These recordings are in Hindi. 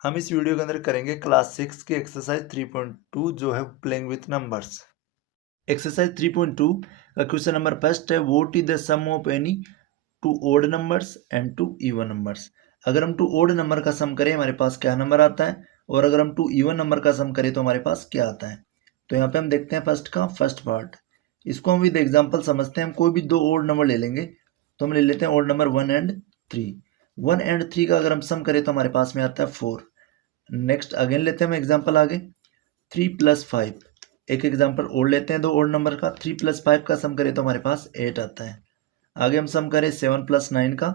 हम इस वीडियो के अंदर करेंगे क्लास 6 की एक्सरसाइज 3.2 जो है प्लेइंग विथ नंबर्स। एक्सरसाइज 3.2 का क्वेश्चन नंबर फर्स्ट है, what is the sum of any two odd numbers and two even numbers. अगर हम टू ओड नंबर का सम करें हमारे पास क्या नंबर आता है, और अगर हम टू इवन नंबर का सम करें तो हमारे पास क्या आता है। तो यहाँ पे हम देखते हैं फर्स्ट का फर्स्ट पार्ट। इसको हम विद एग्जाम्पल समझते हैं। हम कोई भी दो ओड नंबर ले लेंगे, तो हम ले लेते हैं ओड नंबर 1 एंड 3। 1 एंड 3 का अगर हम सम करें तो हमारे पास में आता है 4। नेक्स्ट अगेन लेते हैं हम एग्जाम्पल आगे, 3+5। एक एग्जाम्पल और लेते हैं दो और नंबर का, 3+5 का सम करें तो हमारे पास 8 आता है। आगे हम सम करें 7+9 का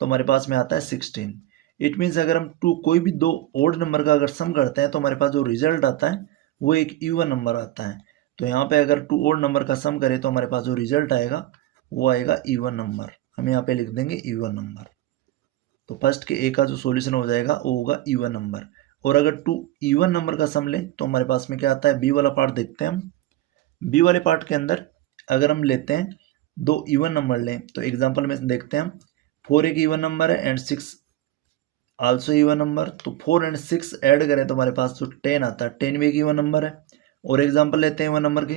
तो हमारे पास में आता है 16। इट मीन्स अगर हम कोई भी दो ओड नंबर का अगर सम करते हैं तो हमारे पास जो रिजल्ट आता है वो एक इवन नंबर आता है। तो यहाँ पे अगर टू ओड नंबर का सम करें तो हमारे पास जो रिजल्ट आएगा वो आएगा इवन नंबर। हम यहाँ पे लिख देंगे इवन नंबर। तो फर्स्ट के ए का जो सॉल्यूशन हो जाएगा वो होगा इवन नंबर। और अगर टू इवन नंबर का सम ले तो हमारे पास में क्या आता है, बी वाला पार्ट देखते हैं हम। बी वाले पार्ट के अंदर अगर हम लेते हैं दो इवन नंबर लें तो एग्जांपल में देखते हैं हम, 4 एक इवन नंबर है एंड 6 आल्सो इवन नंबर। तो 4 एंड 6 ऐड करें तो हमारे पास जो 10 आता है, 10 भी एक इवन नंबर है। और एग्जाम्पल लेते हैं इवन नंबर के,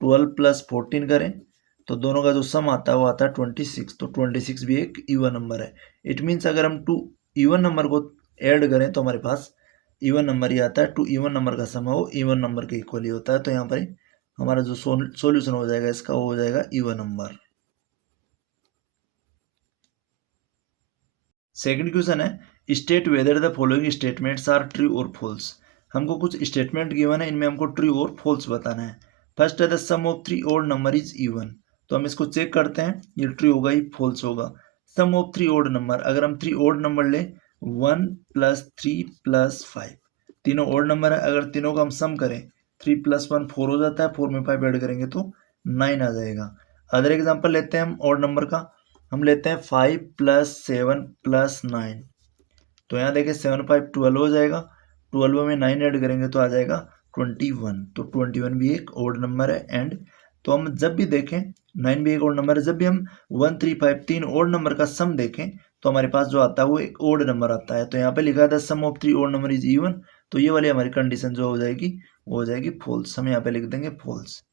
12+14 करें तो दोनों का जो सम आता है वो आता है 26। तो 26 भी एक इवन नंबर है। इट मीन्स अगर हम टू इवन नंबर को ऐड करें तो हमारे पास इवन नंबर ही आता है। टू इवन नंबर का सम है वो इवन नंबर के इक्वल ही होता है। तो यहाँ पर हमारा जो सॉल्यूशन हो जाएगा इसका वो हो जाएगा इवन नंबर। सेकंड क्वेश्चन है, state whether the following statements are true or false. हमको कुछ स्टेटमेंट गिवन है, इनमें हमको ट्रू और फॉल्स बताना है। फर्स्ट है the sum of three odd number is even. तो हम इसको चेक करते हैं, ये ट्रू होगा ये फॉल्स होगा। सम ऑफ थ्री ओड नंबर, अगर हम थ्री ओड नंबर ले 1+3+5, तीनों ओड नंबर है। अगर तीनों का हम सम करें 3+1 4 हो जाता है, 4 में 5 ऐड करेंगे तो 9 आ जाएगा। अदर एग्जाम्पल लेते हैं हम ओड नंबर का, हम लेते हैं 5+7+9। तो यहाँ देखिए 7×5 12 हो जाएगा, 12 में 9 ऐड करेंगे तो आ जाएगा 21। तो 21 भी एक ओड नंबर है। एंड तो हम जब भी देखें 9 भी एक ओड नंबर है, जब भी हम 1 3 5 तीन ओड नंबर का सम देखें तो हमारे पास जो आता है वो एक ओड नंबर आता है। तो यहाँ पे लिखा था sum of three odd number is even, तो ये वाली हमारी कंडीशन जो हो जाएगी वो हो जाएगी फॉल्स। हम यहाँ पे लिख देंगे फॉल्स।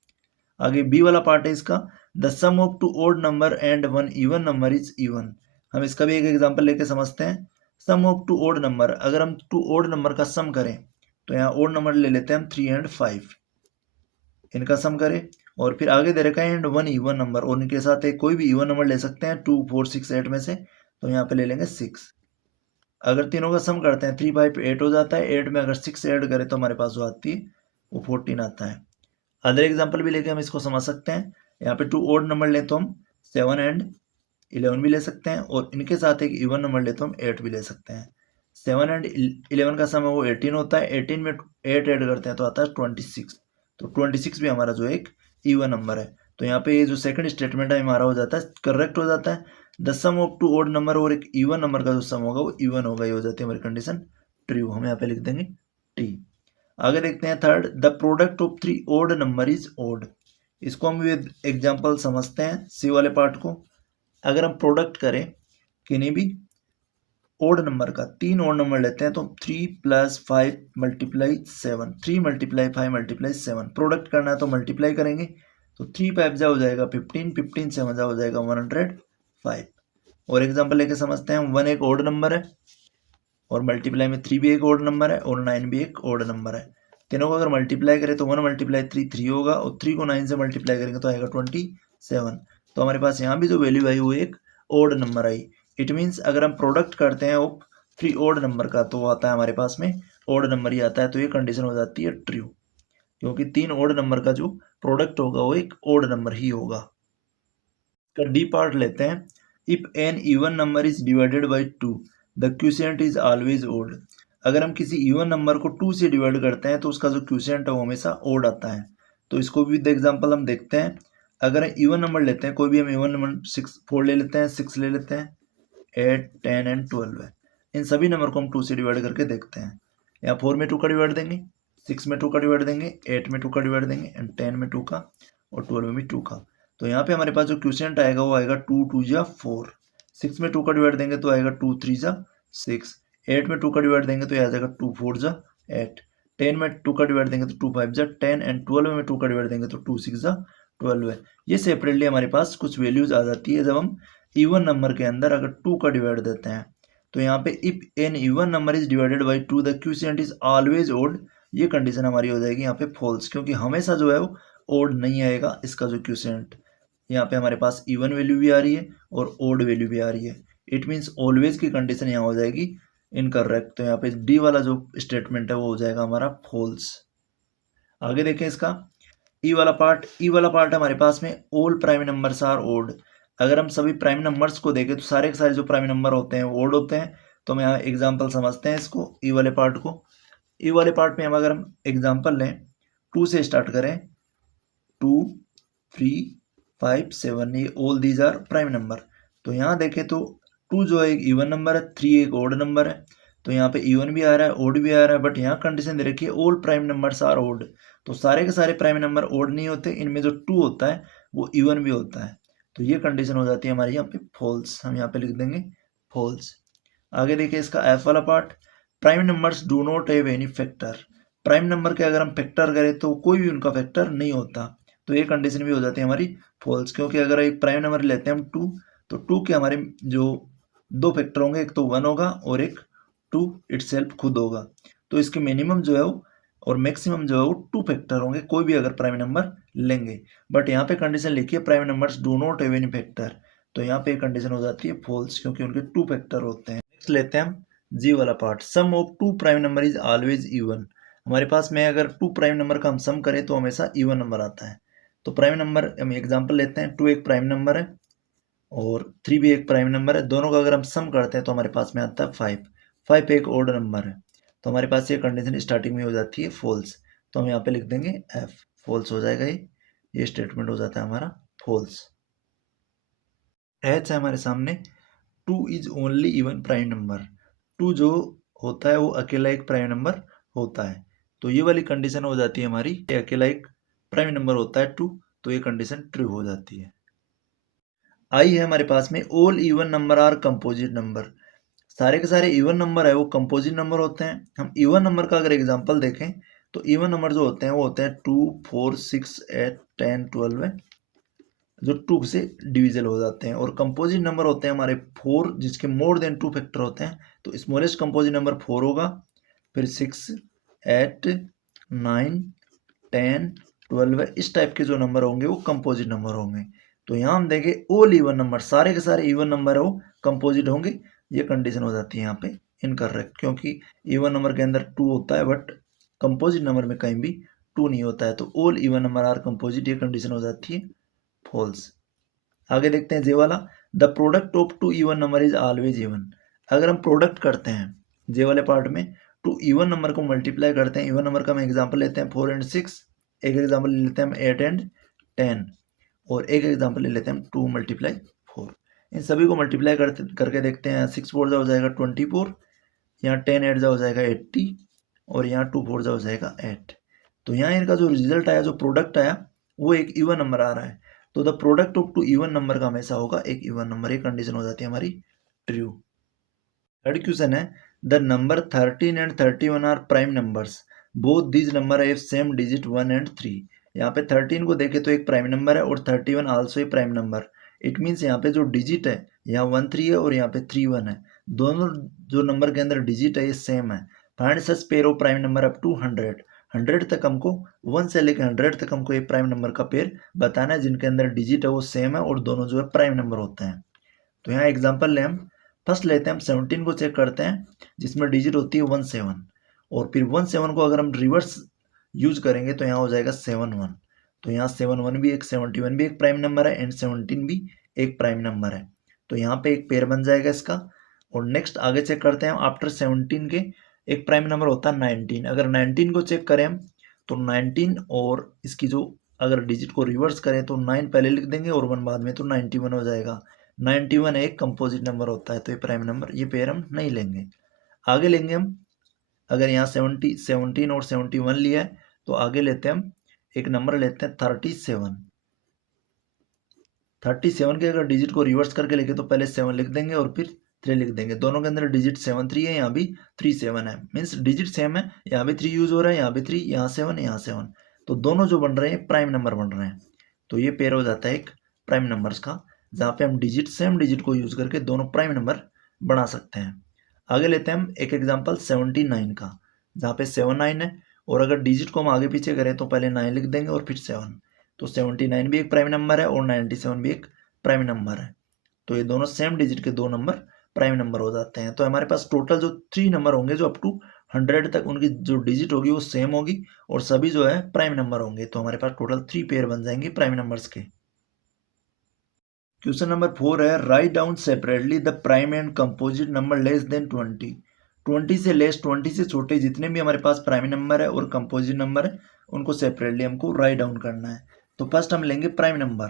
आगे बी वाला पार्ट है इसका, the sum of two odd number and one even number is even. हम इसका भी एक एग्जांपल लेके समझते हैं। Sum of two odd number, अगर हम टू ओड नंबर का सम करें तो यहाँ ओड नंबर ले लेते हैं हम 3 एंड 5, इनका सम करें। और फिर आगे दे रखा है एंड वन इवन नंबर, और इनके साथ एक कोई भी इवन नंबर ले सकते हैं 2 4 6 8 में से। तो यहाँ पे ले लेंगे 6। अगर तीनों का सम करते हैं 3 5 8 हो जाता है, 8 में अगर 6 ऐड करें तो हमारे पास जो आती है वो 14 आता है। अदर एग्जाम्पल भी लेके हम इसको समझ सकते हैं। यहाँ पे टू ओड नंबर लें तो हम 7 एंड 11 भी ले सकते हैं, और इनके साथ एक इवन नंबर ले तो हम 8 भी ले सकते हैं। 7 एंड 11 का सम है वो 18 होता है, 18 में 8 ऐड करते हैं तो आता है 26। तो 26 भी हमारा जो एक इवन नंबर है। तो यहाँ पे ये जो सेकंड स्टेटमेंट है हमारा हो जाता है करेक्ट हो जाता है। The sum of two odd number और एक इवन नंबर का जो सम होगा वो इवन होगा, ये हो जाती है हमारी कंडीशन ट्रू। हम यहाँ पे लिख देंगे टी। आगे देखते हैं third, the product of three odd number is odd. इसको हम विद एग्जांपल समझते हैं सी वाले पार्ट को। अगर हम प्रोडक्ट करें किन्हीं भी ओड नंबर का, तीन ओड नंबर लेते हैं तो 3+5×7, 3×5×7 प्रोडक्ट करना है तो मल्टीप्लाई करेंगे। तो 3 5 जा हो जाएगा 15, 15 7 जा हो जाएगा 105। और एग्जांपल लेके समझते हैं, 1 एक ओड नंबर है और मल्टीप्लाई में 3 भी एक ओड नंबर है और 9 भी एक ओड नंबर है। तीनों को अगर मल्टीप्लाई करें तो 1 × 3 3 होगा, और 3 को 9 से मल्टीप्लाई करेंगे तो आएगा 27। तो हमारे पास यहाँ भी जो वैल्यू आई वो एक ओड नंबर आई। इट मीन्स अगर हम प्रोडक्ट करते हैं वो 3 ओड नंबर का तो आता है हमारे पास में ओड नंबर ही आता है। तो ये कंडीशन हो जाती है ट्रू, क्योंकि तीन ओड नंबर का जो प्रोडक्ट होगा वो एक ओड नंबर ही होगा। डी पार्ट लेते हैं, if an even number is divided by 2 the quotient is always odd. अगर हम किसी इवन नंबर को 2 से डिवाइड करते हैं तो उसका जो क्यूसेंट है वो हमेशा ओड आता है। तो इसको भी विद एग्जांपल हम देखते हैं। अगर इवन नंबर लेते हैं, कोई भी हम इवन नंबर 6 4 ले लेते हैं, 6 ले लेते हैं, 8 10 एंड 12 है। इन सभी नंबर को हम 2 से डिवाइड करके देखते हैं। यहाँ 4 में 2 का डिवाइड देंगे, 6 में 2 का डिवाइड देंगे, 8 में 2 का डिवाइड देंगे एंड 10 में 2 का और 12 में 2 का। तो यहाँ पे हमारे पास जो क्वेश्चन आएगा वो आएगा 2 2 जा 4। 6 में 2 का डिवाइड देंगे तो आएगा 2 3 जा 6। 8 में 2 का डिवाइड देंगे तो ये आ जाएगा 2 4 जा 8। 10 में 2 का डिवाइड देंगे तो 2 5 जा 10 एंड 12 में 2 का डिवाइड देंगे तो 2 6 जा 12 है। ये सेपरेटली हमारे पास कुछ वैल्यूज आ जाती है जब हम इवन नंबर के अंदर अगर 2 का डिवाइड देते हैं। तो यहाँ पे if an even number is divided by 2 the quotient is always odd, ये कंडीशन हमारी हो जाएगी यहाँ पे फॉल्स, क्योंकि हमेशा जो है वो ओड नहीं आएगा इसका जो क्वोशिएंट। यहाँ पे हमारे पास इवन वैल्यू भी आ रही है और ओड वैल्यू भी आ रही है। इट मीन्स ऑलवेज की कंडीशन यहाँ हो जाएगी इनकरेक्ट। तो यहाँ पे डी वाला जो स्टेटमेंट है वो हो जाएगा हमारा फॉल्स। आगे देखें इसका ई वाला पार्ट। ई वाला पार्ट है हमारे पास में all prime numbers are odd. अगर हम सभी प्राइम नंबर्स को देखें तो सारे के सारे जो प्राइम नंबर होते हैं वो ओड होते हैं। तो हम यहाँ एग्जाम्पल समझते हैं इसको, ई वाले पार्ट को। ई वाले पार्ट में हम अगर हम एग्जाम्पल लें 2 से स्टार्ट करें, 2 3 5 7, ये all these are prime number. तो यहाँ देखें तो 2 जो है एक इवन नंबर है, 3 एक ओड नंबर है। तो यहाँ पे इवन भी आ रहा है ओड भी आ रहा है, बट यहाँ कंडीशन दे रखी है all prime numbers are odd. तो सारे के सारे प्राइम नंबर ओड नहीं होते, इनमें जो 2 होता है वो इवन भी होता है। तो ये कंडीशन हो जाती है हमारी यहाँ पे फॉल्स। हम यहाँ पे लिख देंगे फॉल्स। आगे देखिए इसका एफ वाला part. Prime numbers do not have any factor. Prime number के अगर हम फैक्टर करें तो कोई भी उनका फैक्टर नहीं होता। तो ये कंडीशन भी हो जाती है हमारी फॉल्स, क्योंकि अगर एक प्राइम नंबर लेते हैं हम 2, तो 2 के हमारे जो 2 फैक्टर होंगे, एक तो 1 होगा और एक 2 इटसेल्फ खुद होगा। तो इसके मिनिमम जो है वो और मैक्सिमम जो है वो 2 फैक्टर होंगे कोई भी अगर प्राइम नंबर लेंगे। बट यहाँ पे कंडीशन लिखी है prime numbers do not have any factor. तो यहाँ पे कंडीशन हो जाती है फॉल्स, क्योंकि उनके 2 फैक्टर होते हैं। नेक्स्ट लेते हैं हम जी वाला part. Sum of 2 prime number is always even. हमारे पास में अगर 2 प्राइम नंबर का हम सम करें तो हमेशा इवन नंबर आता है। तो प्राइम नंबर हम एग्जांपल लेते हैं, 2 एक प्राइम नंबर है और 3 भी एक प्राइम नंबर है। दोनों का अगर हम सम करते हैं तो हमारे पास में आता है 5। 5 एक ओड नंबर है। तो हमारे पास ये कंडीशन स्टार्टिंग में हो जाती है फॉल्स। तो हम यहाँ पे लिख देंगे एफ, फॉल्स हो जाएगा ये स्टेटमेंट हो जाता है हमारा फॉल्स। एच है हमारे सामने, 2 is only even prime number. 2 जो होता है वो अकेला एक प्राइम नंबर होता है। तो ये वाली कंडीशन हो जाती है हमारी, ये अकेला एक प्राइम नंबर होता है 2। तो ये कंडीशन ट्रू हो जाती है। आई है हमारे पास में, all even number are composite number. सारे के सारे इवन नंबर है वो कंपोजिट नंबर होते हैं। हम इवन नंबर का अगर एग्जांपल देखें तो इवन नंबर जो होते हैं वो होते हैं 2 4 6 8 10 12 है, जो 2 से डिविजल हो जाते हैं। और कंपोजिट नंबर होते हैं हमारे 4, जिसके मोर देन 2 फैक्टर होते हैं। तो स्मॉलेस्ट कंपोजिट नंबर 4 होगा, फिर 6 8 9 10 12 इस टाइप के जो नंबर होंगे वो कंपोजिट नंबर होंगे। तो यहाँ हम देखें ऑल इवन नंबर, सारे के सारे इवन नंबर है वो कंपोजिट होंगे। ये कंडीशन हो जाती है यहाँ पे इनकरेक्ट, क्योंकि इवन नंबर के अंदर 2 होता है बट कंपोजिट नंबर में कहीं भी 2 नहीं होता है। तो all even number are composite, ये कंडीशन हो जाती है फॉल्स। आगे देखते हैं जे वाला। The product of 2 even number is always even. अगर हम प्रोडक्ट करते हैं जे वाले पार्ट में, 2 इवन नंबर को मल्टीप्लाई करते हैं। इवन नंबर का हम एग्जांपल लेते हैं 4 एंड 6, एक एग्जांपल ले लेते हैं हम 8 एंड 10, और एक एग्जांपल ले लेते हैं हम 2 मल्टीप्लाई 4। इन सभी को मल्टीप्लाई करके देखते हैं। 6 4 हो जाएगा 24, यहाँ 10 8 हो जाएगा 80, और यहाँ 2 4 हो जाएगा 8। तो यहाँ इनका जो रिजल्ट आया, जो प्रोडक्ट आया, वो एक इवन नंबर आ रहा है। तो the product of 2 even number का हमेशा होगा एक इवन नंबर। ये कंडीशन हो जाती है हमारी ट्रू। थर्ड क्वेश्चन है, the number 13 and 31 are prime numbers, both these number have same digit 1 and 3। यहाँ पे 13 को देखें तो एक प्राइम नंबर है और 31 also a prime number. It means यहाँ पे जो डिजिट है, यहाँ 1 3 है और यहाँ पे 3 1 है। दोनों जो नंबर के अंदर डिजिट है ये सेम है। Find such pair of prime number up to 100। 100 तक हमको, 1 से लेकर 100 तक हमको एक प्राइम नंबर का पेयर बताना है जिनके अंदर डिजिट है वो सेम है और दोनों जो है प्राइम नंबर होते हैं। तो यहाँ एग्जांपल ले हम फर्स्ट लेते हैं हम 17 को चेक करते हैं, जिसमें डिजिट होती है 1 7, और फिर 1 7 को अगर हम रिवर्स यूज करेंगे तो यहाँ हो जाएगा 7 1। तो यहाँ 7 1 भी एक, 71 भी एक प्राइम नंबर है एंड 17 भी एक प्राइम नंबर है। तो यहाँ पे एक पेयर बन जाएगा इसका। और नेक्स्ट आगे चेक करते हैं, आफ्टर 17 के एक प्राइम नंबर होता है 19। अगर 19 को चेक करें हम तो 19 और इसकी जो अगर डिजिट को रिवर्स करें तो 9 पहले लिख देंगे और 1 बाद में, तो 91 हो जाएगा। 91 एक कंपोजिट नंबर होता है, तो ये प्राइम नंबर, ये पेयर हम नहीं लेंगे। आगे लेंगे हम, अगर यहाँ 17 और 71 लिया है तो आगे लेते हैं हम एक नंबर लेते हैं 37। 37 के अगर डिजिट को रिवर्स करके लिखे तो पहले 7 लिख देंगे और फिर 3 लिख देंगे। दोनों के अंदर डिजिट 7 3 है, यहाँ भी 3 7 है, मीन्स डिजिट सेम है, यहाँ भी 3 यूज हो रहा है, यहाँ भी 3, यहाँ 7, यहाँ 7, तो दोनों जो बन रहे हैं प्राइम नंबर बन रहे हैं। तो ये पेयर हो जाता है एक प्राइम नंबर्स का, जहाँ पे हम डिजिट सेम डिजिट को यूज करके दोनों प्राइम नंबर बना सकते हैं। आगे लेते हैं हम एक एग्जाम्पल 79 का, जहाँ पे 7 9 है, और अगर डिजिट को हम आगे पीछे करें तो पहले 9 लिख देंगे और फिर 7, तो 79 भी एक प्राइम नंबर है और 97 भी एक प्राइम नंबर है। तो ये दोनों सेम डिजिट के दो नंबर प्राइम नंबर हो जाते हैं। तो हमारे पास टोटल जो 3 नंबर होंगे जो अप टू 100 तक उनकी जो डिजिट होगी वो सेम होगी और सभी जो है प्राइम नंबर होंगे। तो हमारे पास टोटल 3 पेयर बन जाएंगे प्राइम नंबर्स के। क्वेश्चन नंबर 4 है, write down separately the prime and composite number less then 20। 20 से लेस, 20 से छोटे जितने भी हमारे पास प्राइम नंबर है और कंपोजिट नंबर है उनको सेपरेटली हमको राइट डाउन करना है। तो फर्स्ट हम लेंगे प्राइम नंबर,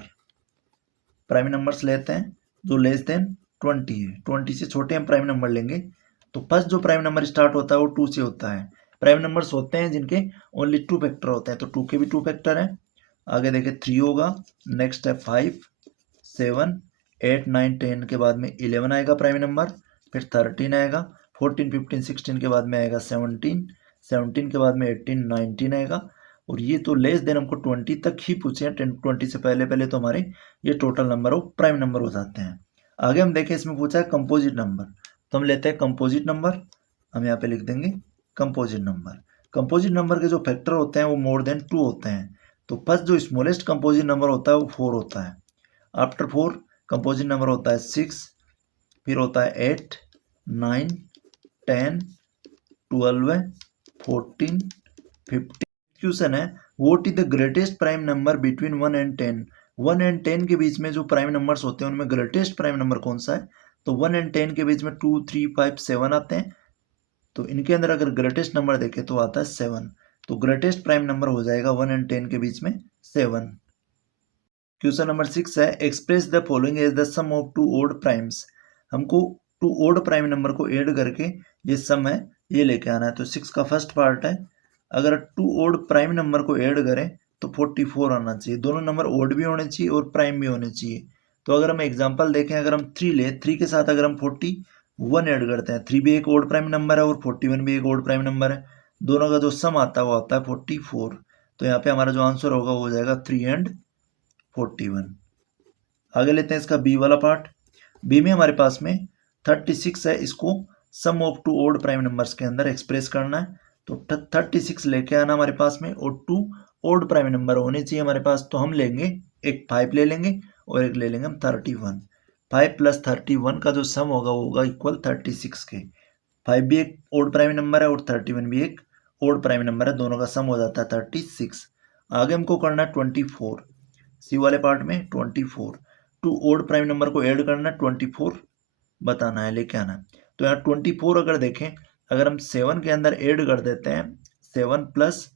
प्राइम नंबर्स लेते हैं जो लेस देन 20 है, 20 से छोटे हम प्राइम नंबर लेंगे। तो फर्स्ट जो प्राइम नंबर स्टार्ट होता है वो 2 से होता है। प्राइम नंबर्स होते हैं जिनके ओनली 2 फैक्टर होते हैं, तो 2 के भी 2 फैक्टर हैं। आगे देखें 3 होगा, नेक्स्ट है 5 7 8 9 10 के बाद में 11 आएगा प्राइम नंबर, फिर 13 आएगा, 14 15 16 के बाद में आएगा 17, 17 के बाद में 18 19 आएगा। और ये तो लेस देन हमको 20 तक ही पूछे हैं, 20 से पहले पहले तो हमारे ये total number of prime number हो जाते हैं। आगे हम देखें इसमें पूछा है कंपोजिट नंबर, तो हम लेते हैं कंपोजिट नंबर, हम यहाँ पे लिख देंगे कंपोजिट नंबर। कंपोजिट नंबर के जो फैक्टर होते हैं वो मोर देन 2 होते हैं। तो फर्स्ट जो स्मॉलेस्ट कंपोजिट नंबर होता है वो 4 होता है। आफ्टर 4 कंपोजिट नंबर होता है 6, फिर होता है 8 9 10 12 14 15। क्वेश्चन है, what is the greatest prime number between 1 and 10। 1 and 10 के बीच में जो प्राइम नंबर्स होते हैं उनमें ग्रेटेस्ट प्राइम नंबर कौन सा है। तो 1 एंड 10 के बीच में 2 3 5 7 आते हैं, तो इनके अंदर अगर ग्रेटेस्ट नंबर देखें तो आता है 7। तो ग्रेटेस्ट प्राइम नंबर हो जाएगा 1 एंड 10 के बीच में 7। क्वेश्चन नंबर 6 है, express the following as the sum of 2 odd primes. हमको 2 ओड प्राइम नंबर को ऐड करके ये सम है ये लेके आना है। तो 6 का फर्स्ट पार्ट है, अगर 2 ओड प्राइम नंबर को ऐड करें तो 44 आना चाहिए। दोनों नंबर ओड भी होने चाहिए और प्राइम भी होने चाहिए। तो अगर हम एग्जांपल देखें, अगर हम 3 ले, 3 के साथ अगर हम 41 ऐड करते हैं, 3 भी एक ओड प्राइम नंबर है और 41 भी एक ओड प्राइम नंबर है, दोनों का जो सम आता है वो आता है 44। तो यहाँ पे हमारा जो आंसर होगा वो हो जाएगा 3 एंड 41। आगे लेते हैं इसका बी वाला पार्ट। बी में हमारे पास में 36 है, इसको सम ऑफ 2 ओड प्राइम नंबर्स के अंदर एक्सप्रेस करना है। तो 36 लेके आना हमारे पास में, और 2 ओड प्राइम नंबर होने चाहिए हमारे पास। तो हम लेंगे एक 5 ले लेंगे और एक ले लेंगे हम 31। 5 प्लस 31 का जो सम होगा वो होगा इक्वल 36 के। 5 भी एक ओड प्राइम नंबर है और 31 भी एक ओड प्राइम नंबर है, दोनों का सम हो जाता है 36। आगे हमको करना है 24, सी वाले पार्ट में 24, 2 ओड प्राइम नंबर को ऐड करना है, 24 बताना है, लेके आना है। तो यहाँ 24 अगर देखें, अगर हम 7 के अंदर ऐड कर देते हैं, 7 प्लस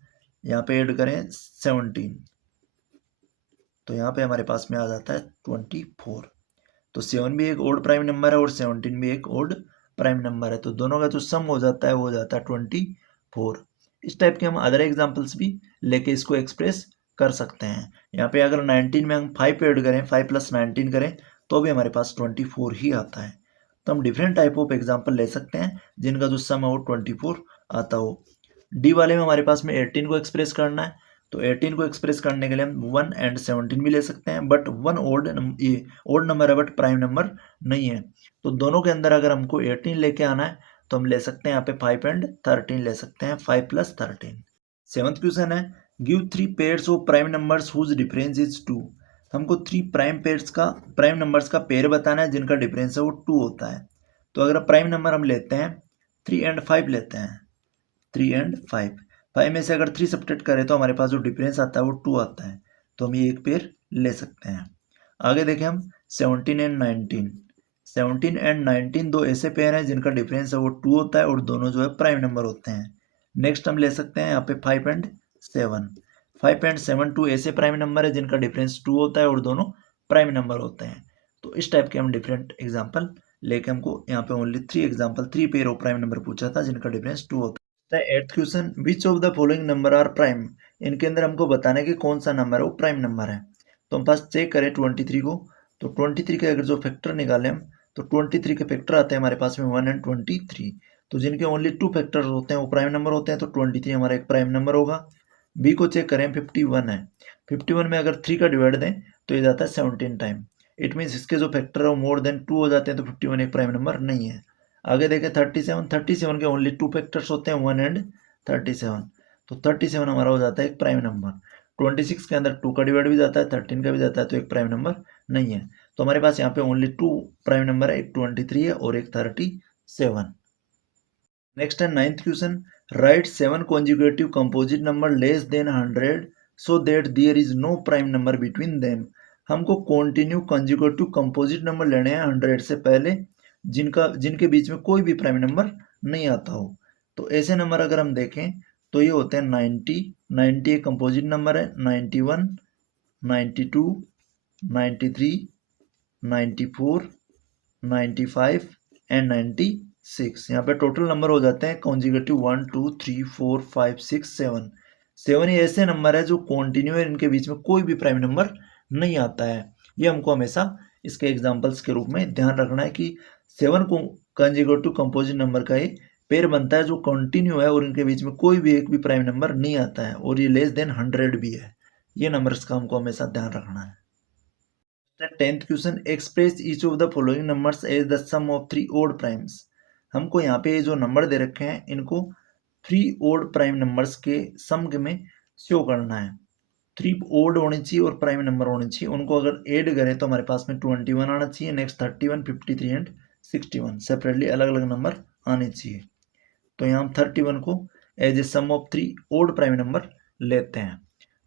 यहाँ पे ऐड करें 17, तो यहाँ पे हमारे पास में आ जाता है 24। तो 7 भी एक ओड प्राइम नंबर है और 17 भी एक ओड प्राइम नंबर है, तो दोनों का जो सम हो जाता है वो हो जाता है 24। इस टाइप के हम अदर एग्जाम्पल्स भी लेके इसको एक्सप्रेस कर सकते हैं। यहाँ पे अगर 19 में हम 5 ऐड करें, 5 प्लस 19 करें, तो भी हमारे पास 24 ही आता है। तो हम डिफरेंट टाइप ऑफ एग्जाम्पल ले सकते हैं जिनका जो सम है वो 24 आता हो। डी वाले में हमारे पास में 18 को एक्सप्रेस करना है, तो 18 को एक्सप्रेस करने के लिए हम 1 एंड 17 भी ले सकते हैं, बट 1 ओड नंबर है बट प्राइम नंबर नहीं है। तो दोनों के अंदर अगर हमको 18 लेके आना है तो हम ले सकते हैं यहाँ पे 5 एंड 13 ले सकते हैं, 5 प्लस 13। 7th क्वेश्चन है, give 3 pairs of prime numbers whose difference is 2। हमको 3 प्राइम नंबर्स का पेयर बताना है जिनका डिफरेंस है वो 2 होता है। तो अगर प्राइम नंबर हम लेते हैं 3 एंड 5 लेते हैं, 3 एंड 5, 5 में से अगर 3 सब्ट्रैक्ट करें तो हमारे पास जो डिफरेंस आता है वो 2 आता है, तो हम ये एक पेयर ले सकते हैं। आगे देखें हम 17 एंड 19, 17 एंड 19 दो ऐसे पेयर हैं जिनका डिफरेंस है वो 2 होता है और दोनों जो है प्राइम नंबर होते हैं। नेक्स्ट हम ले सकते हैं यहाँ पे 5 एंड 7, 5 एंड 7 2 ऐसे प्राइम नंबर है जिनका डिफरेंस 2 होता है और दोनों प्राइम नंबर होते हैं। तो इस टाइप के हम डिफरेंट एग्जाम्पल लेके हमको यहाँ पे only 3 pair of prime number पूछा था जिनका डिफरेंस 2 होता है। 8th question, which of the following number are prime. इनके अंदर हमको बताना है कि कौन सा नंबर है वो प्राइम नंबर है। तो हम फर्स्ट चेक करें 23 को, तो 23 के अगर जो फैक्टर निकालें हम तो 23 के फैक्टर आते हैं हमारे पास में 1 एंड 23। तो जिनके ओनली 2 फैक्टर होते हैं वो प्राइम नंबर होते हैं, तो 23 हमारा एक प्राइम नंबर होगा। बी को चेक करें, 51 है, 51 में अगर 3 का डिवाइड दें तो ये जाता है 17 टाइम। इट मीन्स इसके जो फैक्टर है वो मोर देन 2 हो जाते हैं, तो 51 एक प्राइम नंबर नहीं है। आगे देखें 37, 37 के ओनली 2 फैक्टर्स होते हैं 1 एंड 37, तो 37 हमारा हो जाता है एक प्राइम नंबर। 26 के अंदर 2 का डिवाइड भी जाता है, 13 का भी जाता है, तो एक प्राइम नंबर नहीं है। तो हमारे पास यहाँ पे ओनली 2 प्राइम नंबर है, एक 23 है और एक 37। नेक्स्ट है 9th question, write 7 conjugative composite number less than 100 so that there is no prime number between them. हमको कॉन्टिन्यू कंजुगेटिव कंपोजिट नंबर लेने हैं 100 से पहले जिनके बीच में कोई भी प्राइम नंबर नहीं आता हो। तो ऐसे नंबर अगर हम देखें तो ये होते हैं 90, 90 एक कंपोजिट नंबर है, 91, 92, 93, 94, 95 एंड 96। यहाँ पे टोटल नंबर हो जाते हैं कॉन्जिगेटिव 1 2 3 4 5 6 7। 7 ही ऐसे नंबर है जो कॉन्टिन्यू है, इनके बीच में कोई भी प्राइम नंबर नहीं आता है। ये हमको हमेशा इसके एग्जाम्पल्स के रूप में ध्यान रखना है कि 7 को कंजिगेटिव कंपोजिट नंबर का ये पेयर बनता है जो कंटिन्यू है और इनके बीच में कोई भी एक भी प्राइम नंबर नहीं आता है, और ये लेस देन 100 भी है। ये नंबर्स का हमको हमेशा ध्यान रखना है। 10th question, express each of the following numbers as the sum of 3 odd primes. हमको यहाँ पे जो नंबर दे रखे हैं इनको 3 ओड प्राइम नंबर्स के सम में शो करना है। 3 ओड होने चाहिए और प्राइम नंबर होने चाहिए, उनको अगर ऐड करें तो हमारे पास में 21 आना चाहिए, नेक्स्ट 31, 53 एंड 61 सेपरेटली अलग अलग नंबर आने चाहिए। तो यहाँ हम 31 को as a sum of 3 odd prime number लेते हैं।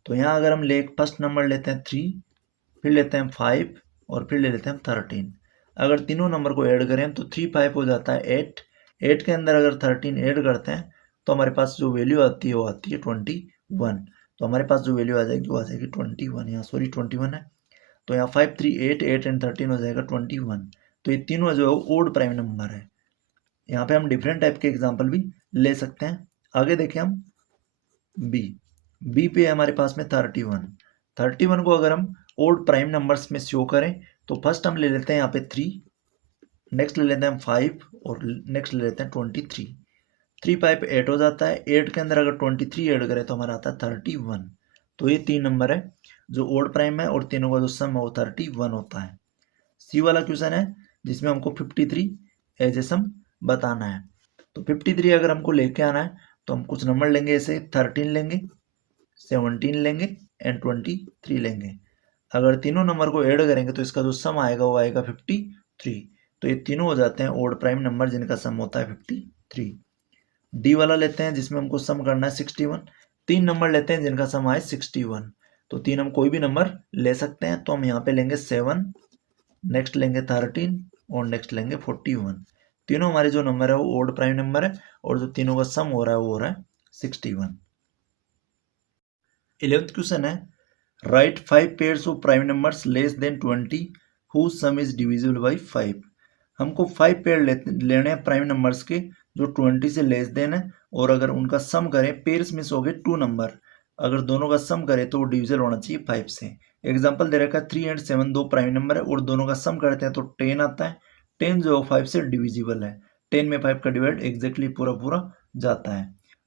तो यहाँ अगर हम फर्स्ट नंबर लेते हैं 3, फिर लेते हैं 5 और फिर ले लेते हैं 13। अगर तीनों नंबर को ऐड करें तो 3 5 हो जाता है 8, 8 के अंदर अगर 13 ऐड करते हैं तो हमारे पास जो वैल्यू आती है वो आती है 21। तो हमारे पास जो वैल्यू आ जाएगी वो आ जाएगी 21, यहाँ सॉरी 21 है, तो यहाँ 5 3 8 8 एंड 13 हो जाएगा 21। तो ये तीनों जो है ओड प्राइम नंबर है। यहाँ पे हम डिफरेंट टाइप के एग्जाम्पल भी ले सकते हैं। आगे देखें हम बी पे हमारे पास में 31 को अगर हम ओड प्राइम नंबर्स में शो करें तो फर्स्ट हम ले लेते हैं यहाँ पे 3, नेक्स्ट ले लेते हैं 5 और नेक्स्ट ले लेते हैं 23। 3 5 8 हो जाता है, 8 के अंदर अगर 23 ऐड करें तो हमारा आता है 31। तो ये 3 नंबर है जो ओड प्राइम है और तीनों का जो सम है वो 31 होता है। सी वाला क्वेश्चन है जिसमें हमको 53 एज ए सम बताना है। तो 53 अगर हमको लेके आना है तो हम कुछ नंबर लेंगे, ऐसे 13 लेंगे, 17 लेंगे एंड 23 लेंगे। अगर तीनों नंबर को ऐड करेंगे तो इसका जो सम आएगा वो आएगा 53। तो ये तीनों हो जाते हैं ओड प्राइम नंबर जिनका सम होता है 53। डी वाला लेते हैं जिसमें हमको सम करना है 61। 3 नंबर लेते हैं जिनका सम आए 61। तो 3 हम कोई भी नंबर ले सकते हैं, तो हम यहाँ पे लेंगे 7, नेक्स्ट लेंगे 13 और नेक्स्ट लेंगे 41। तीनों हमारे जो नंबर है वो ओड प्राइम नंबर है और जो तीनों का सम हो रहा है वो हो रहा है 61। 11th क्वेश्चन है, right 5 pairs of prime numbers less than 20 whose sum is divisible by 5। हमको 5 पेयर लेने हैं प्राइम नंबर्स के जो 20 से लेस देन है, और अगर उनका सम करें, पेयर्स में हो गए 2 नंबर, अगर दोनों का सम करें तो वो डिविजल होना चाहिए 5 से। एग्जांपल दे रखा है 3 एंड 7 दो प्राइम नंबर है और दोनों का सम करते हैं तो 10 आता है। 10 जो है 5 से डिविजिबल है, 10 में 5 का डिवाइड एग्जैक्टली पूरा पूरा जाता है।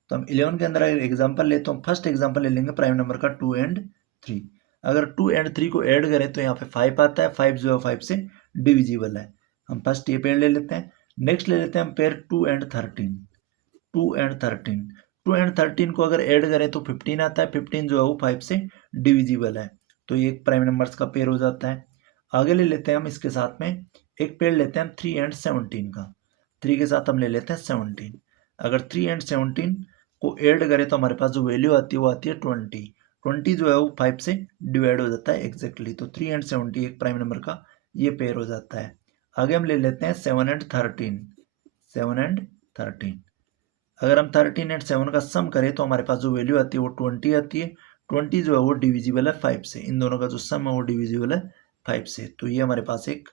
तो हम 11 के अंदर एग्जाम्पल लेते हैं, फर्स्ट एग्जाम्पल ले लेंगे प्राइम नंबर का 2 एंड 3। अगर 2 एंड 3 को ऐड करें तो यहाँ पे 5 आता है, 5 जो है 5 से डिविजिबल है। हम फर्स्ट ये पेयर ले लेते हैं, नेक्स्ट ले लेते हैं हम पेयर 2 एंड 13। 2 एंड 13, 2 एंड 13 को अगर ऐड करें तो 15 आता है, 15 जो है वो 5 से डिविजिबल है, तो ये एक प्राइम नंबर्स का पेयर हो जाता है। आगे ले लेते हैं हम इसके साथ में एक पेयर लेते हैं हम 3 एंड 17 का, 3 के साथ हम ले लेते हैं 17। अगर 3 एंड 17 को ऐड करें तो हमारे पास जो वैल्यू आती है वो आती है 20। 20 जो है वो 5 से डिवाइड हो जाता है एग्जैक्टली, तो 3 एंड 70 एक प्राइम नंबर का ये पेयर हो जाता है। आगे हम ले लेते हैं 7 एंड 13, 7 एंड 13। अगर हम 13 एंड 7 का सम करें तो हमारे पास जो वैल्यू आती है वो 20 आती है। 20 जो है वो डिविजिबल है 5 से, इन दोनों का जो सम है वो डिविजिबल है 5 से, तो ये हमारे पास एक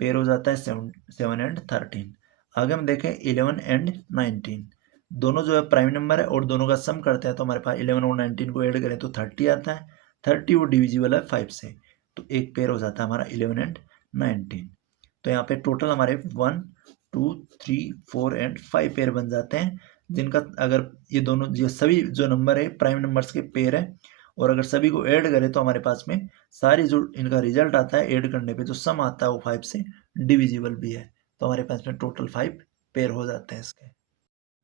पेयर हो जाता है 7 एंड 13। आगे हम देखें 11 एंड 19, दोनों जो है प्राइम नंबर है और दोनों का सम करते हैं तो हमारे पास 11 और 19 को ऐड करें तो 30 आता है। 30 वो डिविजिबल है 5 से, तो एक पेयर हो जाता है हमारा 11 एंड 19। तो यहाँ पे टोटल हमारे 1 2 3 4 एंड 5 पेयर बन जाते हैं, जिनका अगर ये दोनों ये सभी जो नंबर है प्राइम नंबर्स के पेयर है, और अगर सभी को ऐड करें तो हमारे पास में सारी जो इनका रिजल्ट आता है ऐड करने पे जो सम आता है वो 5 से डिविजिबल भी है। तो हमारे पास में टोटल 5 पेयर हो जाते हैं इसके।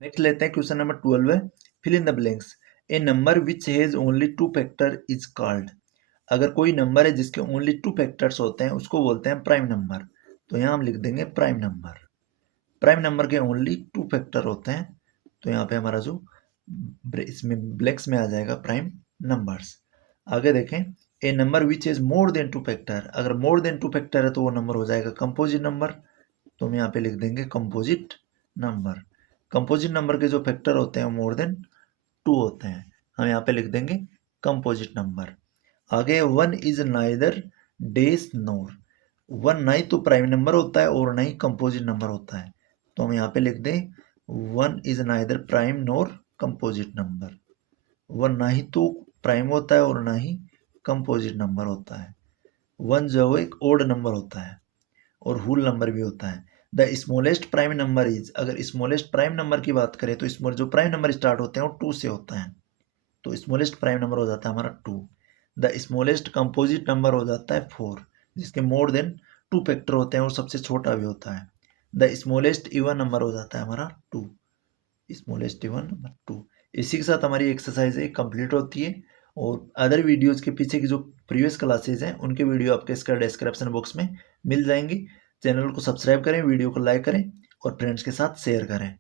नेक्स्ट लेते हैं क्वेश्चन नंबर 12 है, fill in the blanks. A number which has only 2 factor is called. अगर कोई नंबर है जिसके ओनली 2 फैक्टर्स होते हैं उसको बोलते हैं प्राइम नंबर। तो यहाँ हम लिख देंगे प्राइम नंबर। प्राइम नंबर के ओनली 2 फैक्टर होते हैं, तो यहाँ पे हमारा जो इसमें ब्लैक्स में आ जाएगा प्राइम नंबर्स। आगे देखें, a number which is more than 2 factor. अगर मोर देन 2 फैक्टर है तो वो नंबर हो जाएगा कंपोजिट नंबर। तो हम यहाँ पे लिख देंगे कंपोजिट नंबर। कंपोजिट नंबर के जो फैक्टर होते हैं मोर देन 2 होते हैं, हम यहाँ पे लिख देंगे कंपोजिट नंबर। आगे one is neither this nor. One ना ही तो प्राइम नंबर होता है और ना ही कंपोजिट नंबर होता है, तो हम यहाँ पे लिख दें one is neither prime NOR composite number. One ना ही तो प्राइम होता है और ना ही कंपोजिट नंबर होता है। वन जो है एक ओड नंबर होता है और होल नंबर भी होता है। The smallest prime number is, अगर स्मॉलेस्ट प्राइम नंबर की बात करें तो स्मॉल जो प्राइम नंबर स्टार्ट होते हैं वो 2 से होता है, तो स्मॉलेस्ट प्राइम नंबर हो जाता है हमारा 2। द स्मॉलेस्ट कंपोजिट नंबर हो जाता है 4, जिसके मोर देन 2 फैक्टर होते हैं और सबसे छोटा भी होता है। द स्मॉलेस्ट इवन नंबर हो जाता है हमारा 2, स्मॉलेस्ट इवन नंबर 2। इसी के साथ हमारी एक्सरसाइज है कंप्लीट होती है, और अदर वीडियोज़ के पीछे की जो प्रीवियस क्लासेज हैं उनके वीडियो आपके इसका डिस्क्रिप्शन बॉक्स में मिल जाएंगी। चैनल को सब्सक्राइब करें, वीडियो को लाइक करें और फ्रेंड्स के साथ शेयर करें।